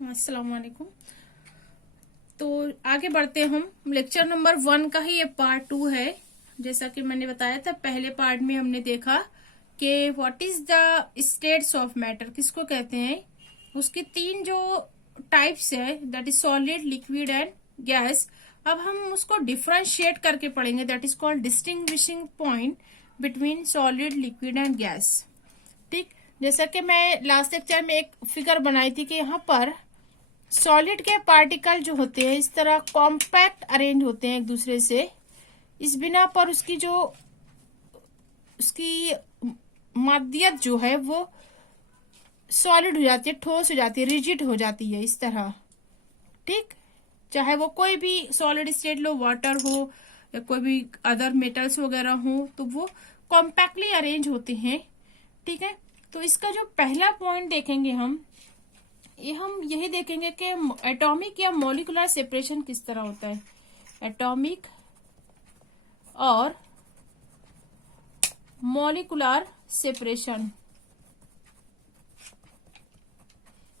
अस्सलाम वालेकुम। तो आगे बढ़ते हम लेक्चर नंबर 1 का ही ये पार्ट 2 है। जैसा कि मैंने बताया था, पहले पार्ट में हमने देखा कि what is the states of matter किसको कहते हैं। उसकी 3 जो टाइप्स है, that is solid, liquid and gas. अब हम उसको डिफरेंशिएट करके पढ़ेंगे, that is called distinguishing point between solid, liquid and gas. ठीक, जैसा कि मैं लास्ट लेक्चर में एक फिगर बनाई थी कि यहाँ पर सॉलिड के पार्टिकल जो होते हैं इस तरह कॉम्पैक्ट अरेंज होते हैं एक दूसरे से। इस बिना पर उसकी मादियत जो है वो सॉलिड हो जाती है, ठोस हो जाती है, रिजिड हो जाती है इस तरह। ठीक, चाहे वो कोई भी सॉलिड स्टेट लो, वाटर हो या कोई भी अदर मेटल्स वगैरह हो, तो वो कॉम्पैक्टली अरेंज होते हैं। ठीक है, तो इसका जो पहला पॉइंट देखेंगे हम यही देखेंगे कि एटॉमिक या मॉलिक्यूलर सेपरेशन किस तरह होता है। एटॉमिक और मॉलिक्यूलर सेपरेशन।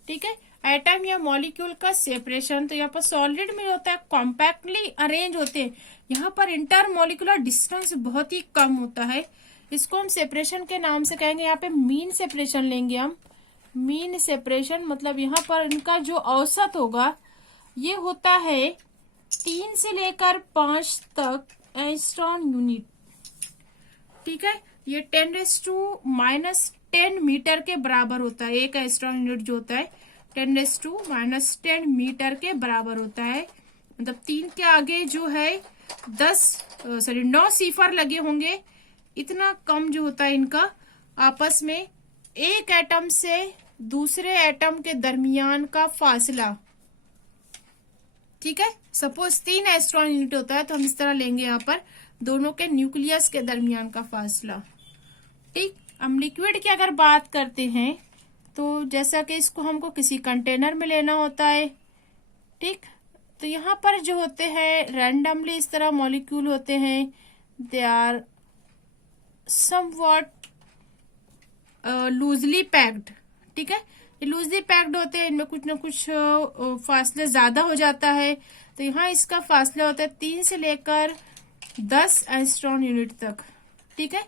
ठीक है, एटम या मॉलिक्यूल का सेपरेशन तो यहाँ पर सॉलिड में होता है, कॉम्पैक्टली अरेंज होते हैं। यहाँ पर इंटर मॉलिक्यूलर डिस्टेंस बहुत ही कम होता है। इसको हम सेपरेशन के नाम से कहेंगे। यहाँ पे मीन सेपरेशन लेंगे हम। मीन सेपरेशन मतलब यहाँ पर इनका जो औसत होगा ये होता है 3 से लेकर 5 तक एंगस्ट्रॉम यूनिट। ठीक है, ये 10⁻10 मीटर के बराबर होता है। एक एंगस्ट्रॉम यूनिट जो होता है 10⁻10 मीटर के बराबर होता है। मतलब 3 के आगे जो है 9 सिफर लगे होंगे। इतना कम जो होता है इनका आपस में एक एटम से दूसरे एटम के दरमियान का फासला। ठीक है, सपोज 3 एंगस्ट्रॉम यूनिट होता है तो हम इस तरह लेंगे यहाँ पर दोनों के न्यूक्लियस के दरमियान का फासला। ठीक, हम लिक्विड की अगर बात करते हैं तो जैसा कि इसको हमको किसी कंटेनर में लेना होता है। ठीक, तो यहाँ पर जो होते हैं रैंडमली इस तरह मॉलिक्यूल होते हैं, they are somewhat loosely packed. ठीक है, ये लूजली पैक्ड होते हैं, इनमें कुछ ना कुछ फासले ज्यादा हो जाता है। तो यहाँ इसका फासला होता है 3 से लेकर 10 एंगस्ट्रॉम यूनिट तक। ठीक है,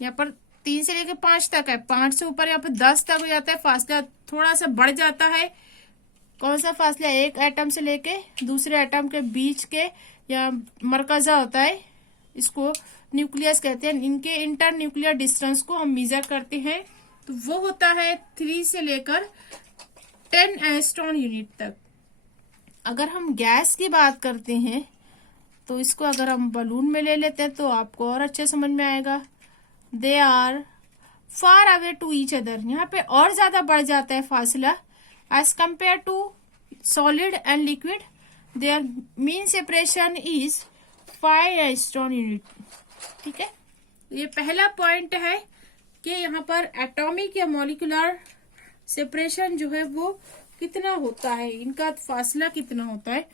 यहाँ पर 3 से लेकर 5 तक है, 5 से ऊपर यहाँ पर 10 तक हो जाता है। फासला थोड़ा सा बढ़ जाता है। कौन सा फासला? एक एटम से लेके दूसरे एटम के बीच के या मरकजा होता है, इसको न्यूक्लियस कहते हैं। इनके इंटर न्यूक्लियर डिस्टेंस को हम मेजर करते हैं तो वो होता है 3 से लेकर 10 एंगस्ट्रॉम यूनिट तक। अगर हम गैस की बात करते हैं तो इसको अगर हम बलून में ले लेते हैं तो आपको और अच्छे समझ में आएगा। They are far away to each other. यहाँ पे और ज्यादा बढ़ जाता है फासला as compared to solid and liquid. Their mean separation is 5 angstrom unit. ठीक है, ये पहला पॉइंट है कि यहाँ पर एटॉमिक या मॉलिक्यूलर सेपरेशन जो है वो कितना होता है, इनका फासला कितना होता है।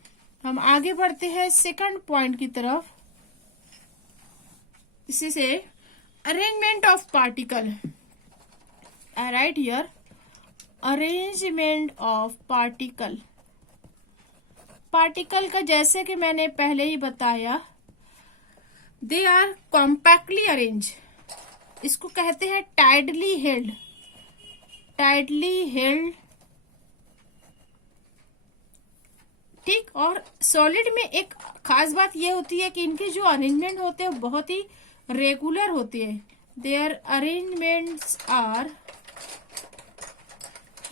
हम आगे बढ़ते हैं सेकंड पॉइंट की तरफ। इसी से arrangement of particle. I right here arrangement of particle. Particle का जैसे कि मैंने पहले ही बताया, दे आर कॉम्पैक्टली अरेंज। इसको कहते हैं टाइडली हेल्ड। Tidally held. ठीक, और सॉलिड में एक खास बात यह होती है कि इनके जो अरेंजमेंट होते हैं बहुत ही रेगुलर होते हैं। Their arrangements are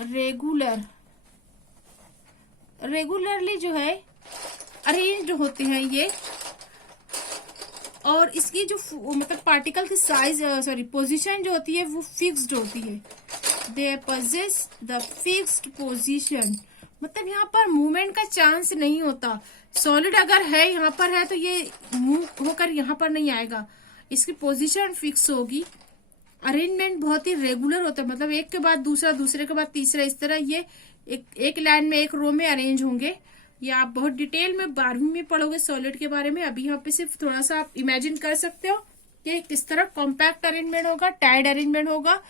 regular. Regularly जो है अरेंज्ड होते हैं ये। और इसकी जो मतलब पार्टिकल की साइज पोजीशन जो होती है वो फिक्स्ड होती है। They possess the fixed position. मतलब यहाँ पर मूवमेंट का चांस नहीं होता। सॉलिड अगर है यहाँ पर है तो ये मूव होकर यहाँ पर नहीं आएगा, इसकी पोजीशन फिक्स होगी। अरेंजमेंट बहुत ही रेगुलर होता है, मतलब एक के बाद दूसरा, दूसरे के बाद तीसरा, इस तरह ये एक लाइन में, एक रो में अरेंज होंगे। ये आप बहुत डिटेल में 12वीं में पढ़ोगे सॉलिड के बारे में। अभी यहाँ पे सिर्फ थोड़ा सा आप इमेजिन कर सकते हो कि किस तरह कॉम्पैक्ट अरेंजमेंट होगा, टाइड अरेंजमेंट होगा।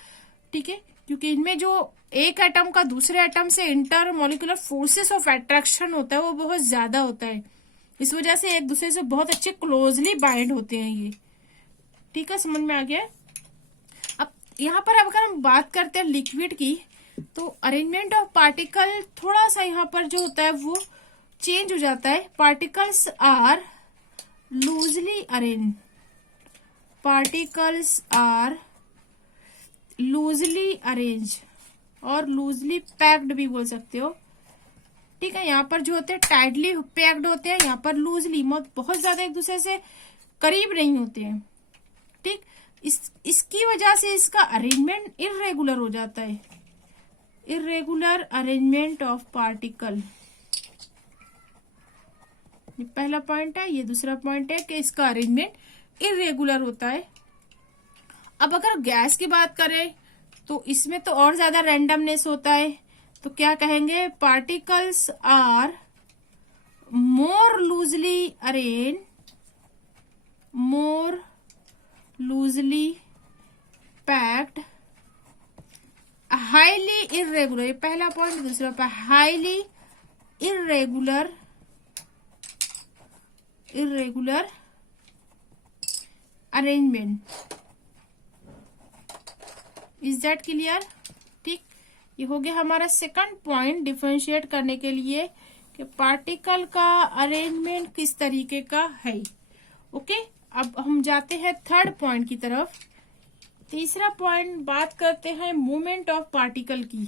ठीक है, क्योंकि इनमें जो एक एटम का दूसरे एटम से inter molecular forces of attraction होता है वो बहुत ज्यादा होता है। इस वजह से एक दूसरे से बहुत अच्छे क्लोजली बाइंड होते हैं ये। ठीक है, समझ में आ गया। अब यहाँ पर अगर हम बात करते हैं लिक्विड की, तो अरेंजमेंट ऑफ पार्टिकल थोड़ा सा यहाँ पर जो होता है वो चेंज हो जाता है। Particles are loosely arrange, particles are loosely arrange और लूजली पैक्ड भी बोल सकते हो। ठीक है, यहाँ पर जो होते हैं टाइटली पैक्ड होते हैं, यहाँ पर लूजली, बहुत ज्यादा एक दूसरे से करीब नहीं होते हैं। ठीक, इसकी वजह से इसका अरेंजमेंट इर्रेगुलर हो जाता है। इर्रेगुलर अरेंजमेंट ऑफ पार्टिकल, ये पहला पॉइंट है। ये दूसरा पॉइंट है कि इसका अरेंजमेंट इर्रेगुलर होता है। अब अगर गैस की बात करें तो इसमें तो और ज्यादा रैंडमनेस होता है। तो क्या कहेंगे, particles are more loosely arrange, more loosely packed, highly irregular. ये पहला पॉइंट। दूसरा पर highly irregular, irregular arrangement. Is that clear? ठीक, ये हो गया हमारा सेकंड पॉइंट डिफरेंशिएट करने के लिए कि पार्टिकल का अरेंजमेंट किस तरीके का है। ओके, अब हम जाते हैं थर्ड पॉइंट की तरफ। तीसरा पॉइंट बात करते हैं मूवमेंट ऑफ पार्टिकल की।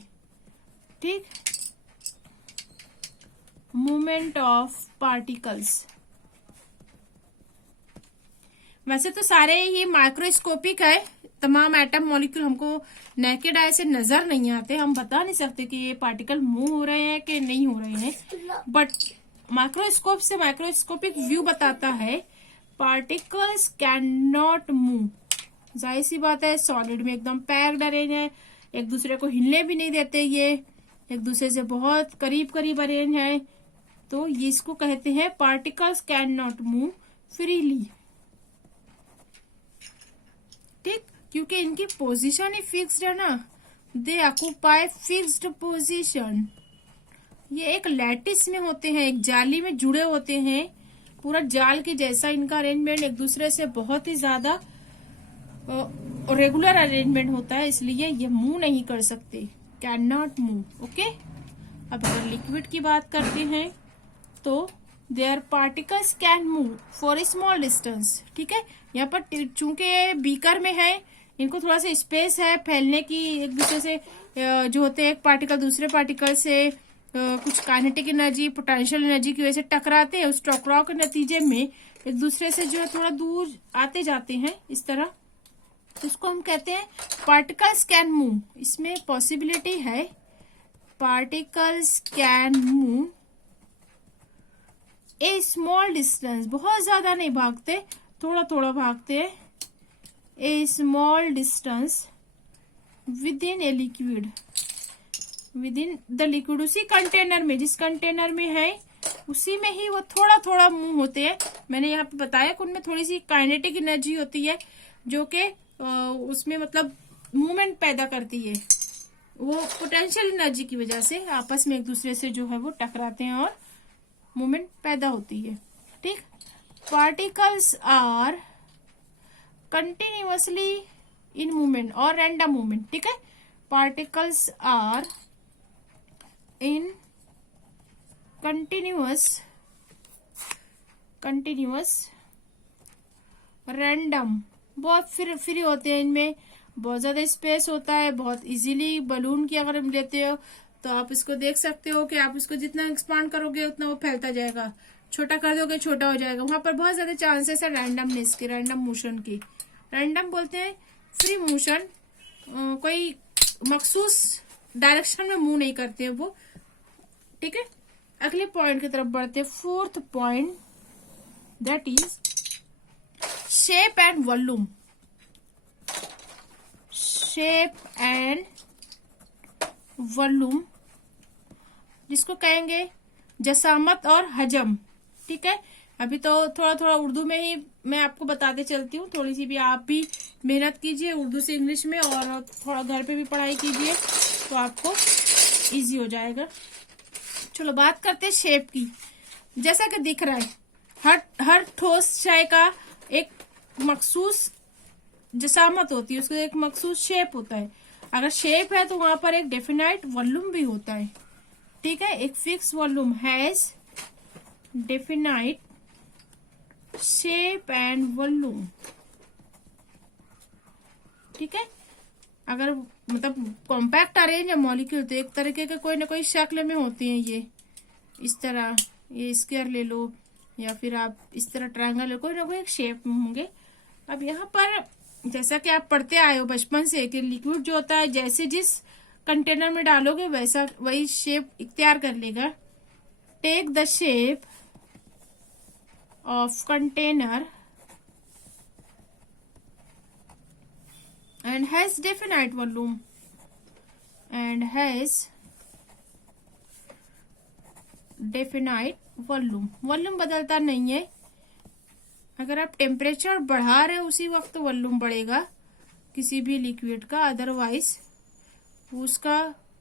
ठीक, मूवमेंट ऑफ पार्टिकल्स। वैसे तो सारे ही माइक्रोस्कोपिक है, तमाम एटम मॉलिक्यूल हमको नेकेड आई से नजर नहीं आते, हम बता नहीं सकते कि ये पार्टिकल मूव हो रहे हैं कि नहीं हो रहे हैं, बट माइक्रोस्कोप से माइक्रोस्कोपिक व्यू बताता है पार्टिकल्स कैन नॉट मूव। जाहिर सी बात है, सॉलिड में एकदम पैक्ड अरेंज है, एक दूसरे को हिलने भी नहीं देते, ये एक दूसरे से बहुत करीब करीब अरेंज है। तो ये इसको कहते हैं particles can not move freely. ठीक, क्योंकि इनकी पोजीशन ही फिक्स्ड है ना, दे ऑक्यूपाई फिक्स्ड पोजीशन। ये एक लैटिस में होते हैं, एक जाली में जुड़े होते हैं, पूरा जाल के जैसा इनका अरेंजमेंट, एक दूसरे से बहुत ही ज्यादा रेगुलर अरेंजमेंट होता है, इसलिए ये मूव नहीं कर सकते, कैन नॉट मूव। ओके, अब अगर लिक्विड की बात करते हैं तो there particles can move for small distance. ठीक है, यहाँ पर चूंकि बीकर में है, इनको थोड़ा सा स्पेस है फैलने की, एक दूसरे से जो होते हैं एक पार्टिकल दूसरे पार्टिकल से कुछ काइनेटिक एनर्जी, पोटेंशियल एनर्जी की वजह से टकराते हैं, उस टकराव के नतीजे में एक दूसरे से जो है थोड़ा दूर आते जाते हैं इस तरह। तो इसको हम कहते हैं पार्टिकल्स कैन मूव। इसमें पॉसिबिलिटी है particles can move a small distance, बहुत ज्यादा नहीं भागते, थोड़ा थोड़ा भागते हैं, a small distance within a liquid, within the liquid, उसी कंटेनर में, जिस कंटेनर में है उसी में ही वो थोड़ा थोड़ा मूव होते हैं। मैंने यहाँ पे बताया कि उनमें थोड़ी सी काइनेटिक एनर्जी होती है जो कि उसमें मतलब मूवमेंट पैदा करती है, वो पोटेंशियल एनर्जी की वजह से आपस में एक दूसरे से जो है वो टकराते हैं और मूवमेंट पैदा होती है। ठीक, particles are continuously in movement और रैंडम मूवमेंट। ठीक है, particles are in continuous random, बहुत फ्री होते हैं, इनमें बहुत ज्यादा स्पेस होता है, बहुत इजीली। बलून की अगर हम लेते हो तो आप इसको देख सकते हो कि आप इसको जितना एक्सपांड करोगे उतना वो फैलता जाएगा, छोटा कर दोगे छोटा हो जाएगा। वहां पर बहुत ज्यादा चांसेस है रैंडमनेस के, रैंडम मोशन की। रैंडम बोलते हैं फ्री मोशन, कोई मखसूस डायरेक्शन में मूव नहीं करते हैं वो। ठीक है, अगले पॉइंट की तरफ बढ़ते हैं, fourth point, that is shape and volume. Shape and volume, जिसको कहेंगे जसामत और हजम। ठीक है, अभी तो थोड़ा थोड़ा उर्दू में ही मैं आपको बताते चलती हूँ, थोड़ी सी भी आप भी मेहनत कीजिए उर्दू से इंग्लिश में, और थोड़ा घर पे भी पढ़ाई कीजिए तो आपको इजी हो जाएगा। चलो बात करते हैं शेप की। जैसा कि दिख रहा है, हर ठोस शय का एक मखसूस जसामत होती है, उसका एक मखसूस शेप होता है। अगर शेप है तो वहां पर एक डेफिनाइट वॉल्यूम भी होता है, ठीक है। एक fix volume has definite shape and volume, ठीक है। अगर मतलब कॉम्पैक्ट अरेंज या मॉलिक्यूल तो एक तरीके के कोई ना कोई शक्ल में होती हैं। ये इस तरह, ये स्क्वायर ले लो या फिर आप इस तरह ट्रायंगल ले, कोई ना कोई एक शेप में होंगे। अब यहाँ पर जैसा कि आप पढ़ते आए हो बचपन से कि लिक्विड जो होता है जैसे जिस कंटेनर में डालोगे वैसा वही शेप इख्तियार कर लेगा। Take the shape of container and has definite volume and has definite volume। Volume बदलता नहीं है, अगर आप टेम्परेचर बढ़ा रहे हो उसी वक्त वॉल्यूम बढ़ेगा किसी भी लिक्विड का, अदरवाइज उसका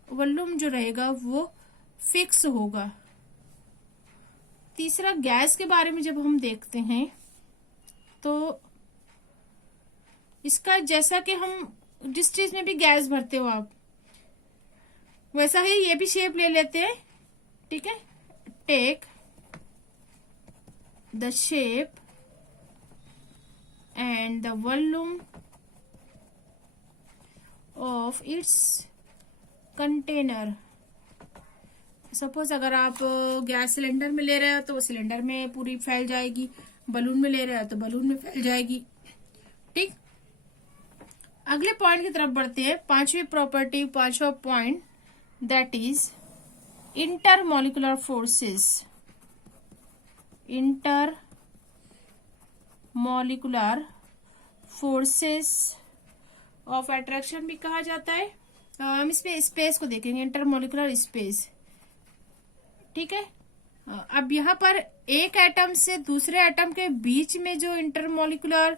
वॉल्यूम जो रहेगा वो फिक्स होगा। तीसरा, गैस के बारे में जब हम देखते हैं तो इसका जैसा कि हम जिस चीज में भी गैस भरते हो आप, वैसा ही ये भी शेप ले लेते हैं, ठीक है। Take the shape and the volume of its container. Suppose अगर आप गैस सिलेंडर में ले रहे हो तो सिलेंडर में पूरी फैल जाएगी, बलून में ले रहे हो तो बलून में फैल जाएगी, ठीक। अगले पॉइंट की तरफ बढ़ते हैं, पांचवी प्रॉपर्टी, पांचवा point, that is inter molecular forces. Inter molecular forces of attraction भी कहा जाता है। हम इसमें स्पेस को देखेंगे, इंटर मॉलिकुलर स्पेस, ठीक है। अब यहाँ पर एक एटम से दूसरे एटम के बीच में जो इंटर मॉलिकुलर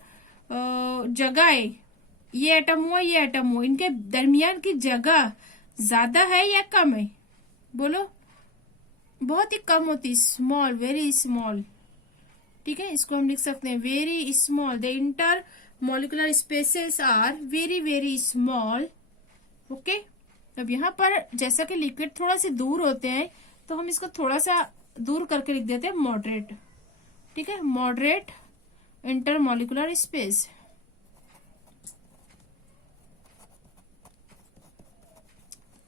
जगह है, ये एटम हुआ ये एटम हुआ, इनके दरमियान की जगह ज्यादा है या कम है? बोलो। बहुत ही कम होती, स्मॉल, वेरी स्मॉल, ठीक है। इसको हम लिख सकते हैं very small. The intermolecular spaces are very very small, okay. अब यहाँ पर जैसा कि लिक्विड थोड़ा से दूर होते हैं तो हम इसको थोड़ा सा दूर करके लिख देते हैं मॉडरेट, ठीक है। Moderate inter molecular space.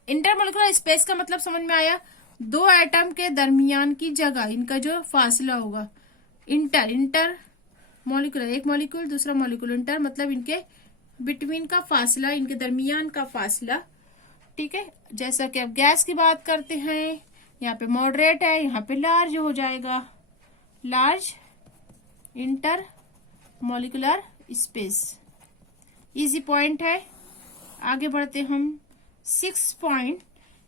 Intermolecular space का मतलब समझ में आया, दो एटम के दरमियान की जगह, इनका जो फासला होगा। इंटर मॉलिकुलर, एक मॉलिक्यूल दूसरा मॉलिक्यूल, इंटर मतलब इनके बिटवीन का फासला, इनके दरमियान का फासला, ठीक है। जैसा कि अब गैस की बात करते हैं, यहाँ पे मॉडरेट है, यहाँ पे लार्ज हो जाएगा, large inter molecular space. Easy point है। आगे बढ़ते हम, 6 point,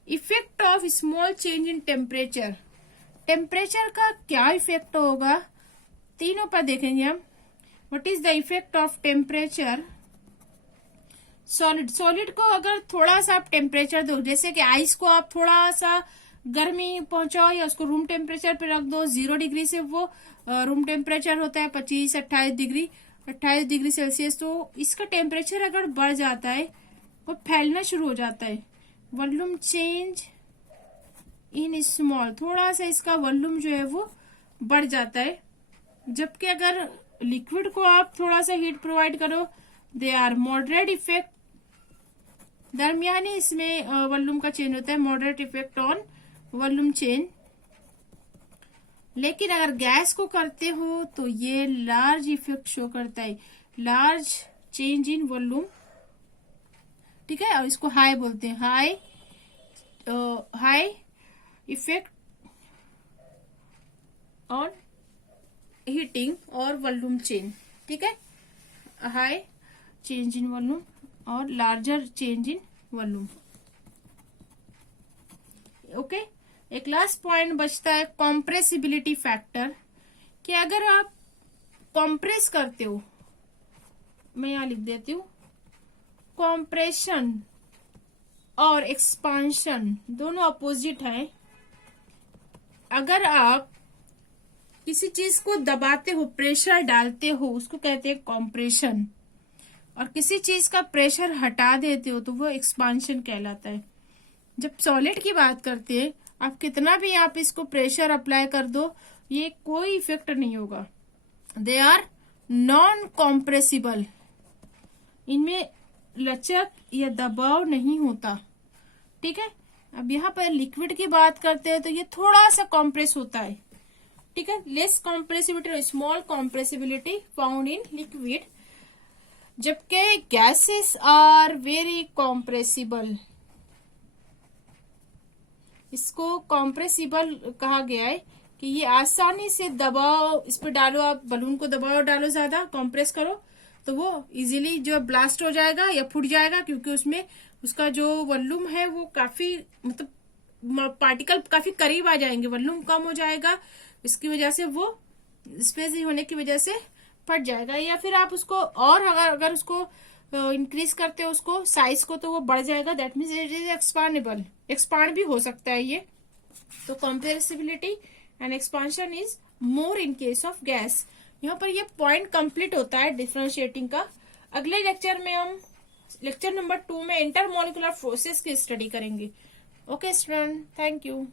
effect of small change in temperature. Temperature का क्या इफेक्ट होगा, तीनों पर देखेंगे हम। What is the effect of temperature solid. Solid को अगर थोड़ा सा आप टेम्परेचर दो, जैसे कि आइस को आप थोड़ा सा गर्मी पहुंचाओ या उसको रूम टेम्परेचर पे रख दो, 0 डिग्री से वो रूम टेम्परेचर होता है 25-28 डिग्री, 28 डिग्री सेल्सियस, तो इसका टेम्परेचर अगर बढ़ जाता है वो फैलना शुरू हो जाता है। वॉल्यूम चेंज इन स्मॉल, थोड़ा सा इसका वॉल्यूम जो है वो बढ़ जाता है। जबकि अगर लिक्विड को आप थोड़ा सा हीट प्रोवाइड करो, दे आर मॉडरेट इफेक्ट, दरमियानी इसमें वॉल्यूम का चेंज होता है, moderate effect on volume change. लेकिन अगर गैस को करते हो तो ये लार्ज इफेक्ट शो करता है, लार्ज चेंज इन वॉल्यूम, ठीक है। और इसको हाई बोलते हैं, हाई इफेक्ट ऑन हीटिंग और वॉल्यूम चेंज, ठीक है। हाई चेंज इन वॉल्यूम और larger change in volume, okay. एक लास्ट पॉइंट बचता है, कॉम्प्रेसिबिलिटी फैक्टर। कि अगर आप कॉम्प्रेस करते हो, मैं यहां लिख देती हूं, कॉम्प्रेशन और एक्सपांशन दोनों अपोजिट हैं। अगर आप किसी चीज को दबाते हो, प्रेशर डालते हो, उसको कहते हैं कॉम्प्रेशन, और किसी चीज का प्रेशर हटा देते हो तो वो एक्सपांशन कहलाता है। जब सॉलिड की बात करते हैं, आप कितना भी आप इसको प्रेशर अप्लाई कर दो, ये कोई इफेक्ट नहीं होगा। दे आर नॉन कॉम्प्रेसिबल, इनमें लचक या दबाव नहीं होता। ठीक है, अब यहाँ पर लिक्विड की बात करते हैं तो ये थोड़ा सा कॉम्प्रेस होता है। ठीक है, less compressibility, small compressibility found in liquid, जबकि गैसेस आर वेरी कॉम्प्रेसिबल। इसको कॉम्प्रेसिबल कहा गया है कि ये आसानी से दबाव इस पे डालो, आप बलून को दबाव डालो, ज्यादा कॉम्प्रेस करो तो वो इजीली जो ब्लास्ट हो जाएगा या फूट जाएगा, क्योंकि उसमें उसका जो वॉल्यूम है वो काफी, मतलब पार्टिकल काफी करीब आ जाएंगे, वॉल्यूम कम हो जाएगा, इसकी वजह से वो स्पेस होने की वजह से फट जाएगा। या फिर आप उसको और अगर उसको इंक्रीज करते हो उसको साइज को, तो वो बढ़ जाएगा, that means it is expandable, expand भी हो सकता है ये। तो compressibility and expansion is more in case of gas. यहाँ पर ये पॉइंट कंप्लीट होता है डिफरेंशिएटिंग का। अगले लेक्चर में हम लेक्चर नंबर 2 में इंटरमोलिकुलर फोर्सेस की स्टडी करेंगे। Okay student, thank you.